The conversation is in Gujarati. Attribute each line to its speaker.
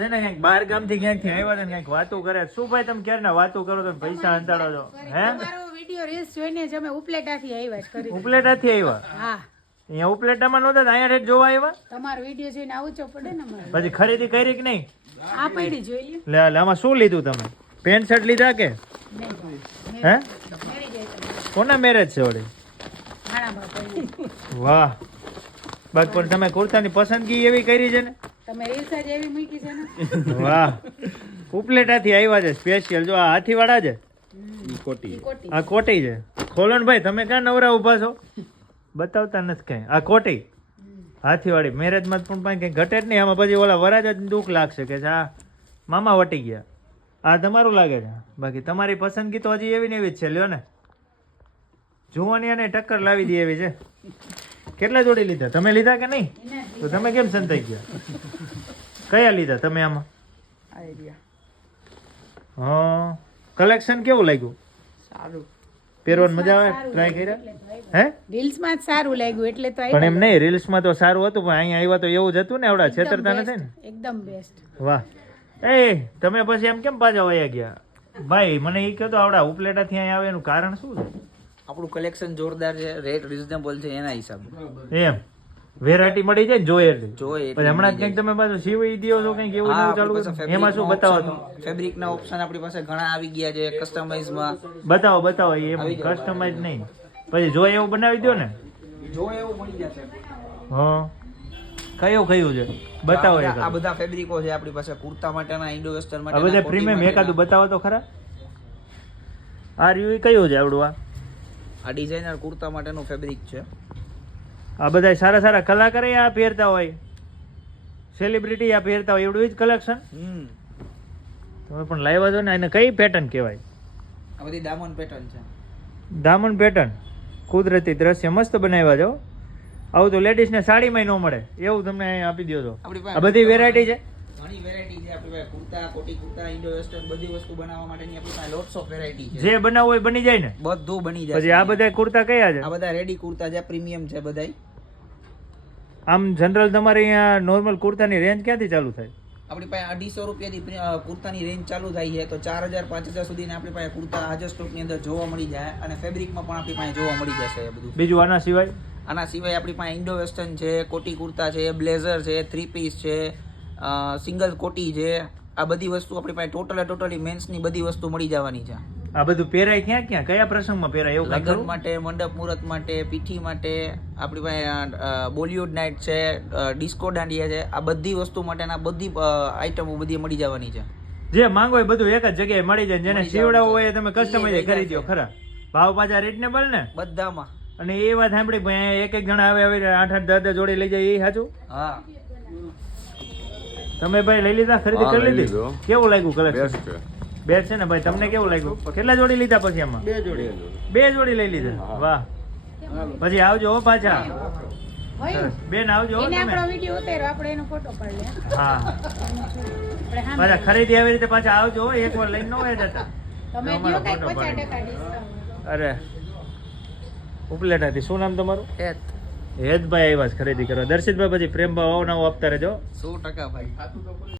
Speaker 1: છે ને કંઈક બાર ગામથી ક્યાંકથી આવ્યા ને કંઈક વાતો કરે શું ભાઈ તમે ક્યારે વાતો કરો તમે પૈસા અંતાડો છો? હે?
Speaker 2: વીડિયો રીલ્સ જોઈને જ અમે ઉપલેટાથી આવ્યા છે કરી
Speaker 1: ઉપલેટાથી આવ્યા?
Speaker 2: હા.
Speaker 1: અહીંયા ઉપલેટામાં નહોતા અહીંયા રેટ જોવા આવ્યા?
Speaker 2: તમારો વીડિયો જોઈને આવું છો પડે ને અમારે.
Speaker 1: પછી ખરીદી કરી કે નહીં?
Speaker 2: આ પડી જોઈ
Speaker 1: લે લે, આમાં શું લીધું તમે? પેન્ટ શર્ટ લીધા કે? હે? કોના મેરેજ છે વળી? વાહ. બસ પણ તમે કુર્તાની પસંદગી એવી કરી છે ને?
Speaker 2: તમે રીલ્સ જ એવી મૂકી છે ને?
Speaker 1: વાહ. ઉપલેટાથી આવ્યા છે સ્પેશિયલ જો આ હાથીવાળા છે?
Speaker 2: ઈ કોટી.
Speaker 1: આ કોટી છે. ખોલો ને ભાઈ તમે ક્યાં નવરા ઊભા છો? બતાવતા નથી કઈ. આ કોટી. હાથીવાળી. મેરેજમાં પણ પણ કઈ ઘટે જ નહીં. આમાં પછી ઓલા વરાજ જ દુઃખ લાગશે કે આ મામા વટી ગયા. આ તમારું લાગે છે? બાકી તમારી પસંદગી તો હજી એવી ને એવી જ છે. લ્યો ને. જોવાની અને ટક્કર લાવી દે એવી છે. કેટલા જોડી લીધા? તમે લીધા કે નહીં? તો તમે કેમ સંતાઈ ગયા? કયા લીધા તમે આમાં? હા. કલેક્શન કેવું લાગ્યું?
Speaker 2: સારું.
Speaker 1: પહેરવાનું મજા આવે? ટ્રાય કર્યા? હે?
Speaker 2: રીલ્સમાં જ સારું લાગ્યું એટલે તો
Speaker 1: પણ એમ. નહીં રીલ્સમાં તો સારું હતું પણ અહીંયા આવ્યા તો એવું જ હતું ને આવડા છેતરતા નથી ને?
Speaker 2: એકદમ બેસ્ટ
Speaker 1: વાહ. એ તમે પછી એમ કેમ પાછા વયા ગયા? ભાઈ મને એ કહો તો આવડા ઉપલેટાથી અહીંયા આવે એનું કારણ શું
Speaker 3: આપણું કલેક્શન જોરદાર છે રેટ રિઝનેબલ છે એના હિસાબે.
Speaker 1: એમ. વેરાયટી મળી જાય જોઈએ
Speaker 3: જોઈએ
Speaker 1: હમણાં જ કંઈક તમે પાછું સીવી દો છો કંઈક એવું નવું ચાલુ. એમાં શું બતાવો
Speaker 3: ફેબ્રિક ના ઓપ્શન આપણી પાસે ઘણા આવી ગયા છે કસ્ટમાઇઝમાં.
Speaker 1: બતાવો બતાવો
Speaker 3: એ
Speaker 1: કસ્ટમાઇઝ નહીં. પછી જોઈએ એવું બનાવી દો ને.
Speaker 3: જો એવું મળી જશે.
Speaker 1: હા. કયું કયું છે? બતાવો
Speaker 3: આ બધા- ફેબ્રિકો છે આપણી પાસે કુર્તા માટેના ઇન્ડો વેસ્ટર્ન
Speaker 1: આ બધા પ્રીમિયમ એકાદું. બતાવો તો ખરા. આ રહ્યું કયું છે આવડું આ?
Speaker 3: આ ડિઝાઇનર કુર્તા માટેનું ફેબ્રિક છે.
Speaker 1: આ બધા સારા સારા કલાકાર આ પહેરતા હોય. સેલિબ્રિટી આ પહેરતા હોય એવડું જ કલેક્શન તમે પણ લાવ્યા છો ને એને કઈ પેટર્ન કહેવાય?
Speaker 3: આ બધી દામન પેટર્ન છે.
Speaker 1: દામન પેટર્ન કુદરતી દ્રશ્ય મસ્ત બનાવ્યા છો. આવું તો લેડીઝને સાડીમાં ન મળે. એવું તમને આપી દો છો. આ બધી વેરાયટી છે?
Speaker 3: ઘણી વેરાયટી છે. આપણી પાસે કુર્તા કોટી કુર્તા ઇન્ડો વેસ્ટર્ન બધી વસ્તુ બનાવવા માટેની આપણી પાસે લોટ્સ ઓફ વેરાયટી છે.
Speaker 1: જે બનાવવું હોય બની જાય ને?
Speaker 3: બધું બની
Speaker 1: પછી
Speaker 3: જાય
Speaker 1: આ બધા કુર્તા કયા છે?
Speaker 3: આ બધા રેડી કુર્તા છે પ્રીમિયમ છે બધાય.
Speaker 1: આમ જનરલ તમારે અહીંયા નોર્મલ કુર્તાની રેન્જ ક્યાંથી ચાલુ થાય?
Speaker 3: આપણી પાસે અઢીસો રૂપિયાથી કુર્તાની રેન્જ ચાલુ થાય છે તો ચાર હજાર પાંચ હજાર સુધીની આપણી પાસે કુર્તા હાજર સ્ટોકની અંદર જોવા મળી જાય અને ફેબ્રિકમાં પણ આપણી પાસે જોવા મળી જશે બધું.
Speaker 1: બીજું આના સિવાય?
Speaker 3: આના સિવાય આપણી પાસે ઇન્ડો વેસ્ટર્ન છે કોટી કુર્તા છે બ્લેઝર છે થ્રી પીસ છે સિંગલ કોટી છે આ બધી વસ્તુ આપણી પાસે ટોટલ ટોટલી મેન્સની બધી વસ્તુ મળી જવાની છે.
Speaker 1: આ બધું પહેરાય ક્યાં ક્યાં? કયા પ્રસંગમાં પહેરાય? એવું
Speaker 3: લગ્ન માટે મંડપ મુહૂર્ત માટે પીઠી માટે આપણી પાસે બોલિવૂડ નાઇટ છે ડિસ્કો દાંડિયા છે આ બધી વસ્તુ માટેના બધી આઈટમો બધી મળી જવાની છે.
Speaker 1: જે માંગો એ બધું એક જ જગ્યાએ મળી જાય જેને સીવડાવવું હોય તમે કસ્ટમાઇઝ કરી દો ખરા. ભાવ પાછા રીઝનેબલ ને?
Speaker 3: બધામાં.
Speaker 1: અને એ વાત સાંભળી એક એક જણા આવે આવે આઠ આઠ દસ દસ જોડી લઈ જાય એ સાચું?
Speaker 3: હા.
Speaker 1: તમે ભાઈ લઈ લીધા ખરીદી કરી
Speaker 4: લઈ
Speaker 1: લીધી? કેવું લાગ્યું કલેક્શન
Speaker 4: બે
Speaker 1: બેસ્ટ છે ને ભાઈ? તમને કેવું લાગ્યું? કેટલા જોડી લીધા પછી આમાં?
Speaker 4: બે જોડી.
Speaker 1: બે જોડી. લઈ લીધા? વાહ. પછી આવજો હો પાછા. બેન આવજો હો તમે.
Speaker 2: વીડિયો ઉતાર્યો. આપણે એનો ફોટો પાડી લે
Speaker 1: હા.
Speaker 2: આપણે
Speaker 1: પાછા ખરીદી આવી રીતે પાછા આવજો હો. એકવાર લઈને ન હોય જતા. અરે. ઉપલેટાથી. શું નામ તમારું?
Speaker 3: હેત
Speaker 1: હેતભાઈ આવ્યા છે ખરીદી કરવા. દર્શિતભાઈ, પછી પ્રેમ ભાવ નવો આપતા રહેજો.
Speaker 3: સો ટકા ભાઈ.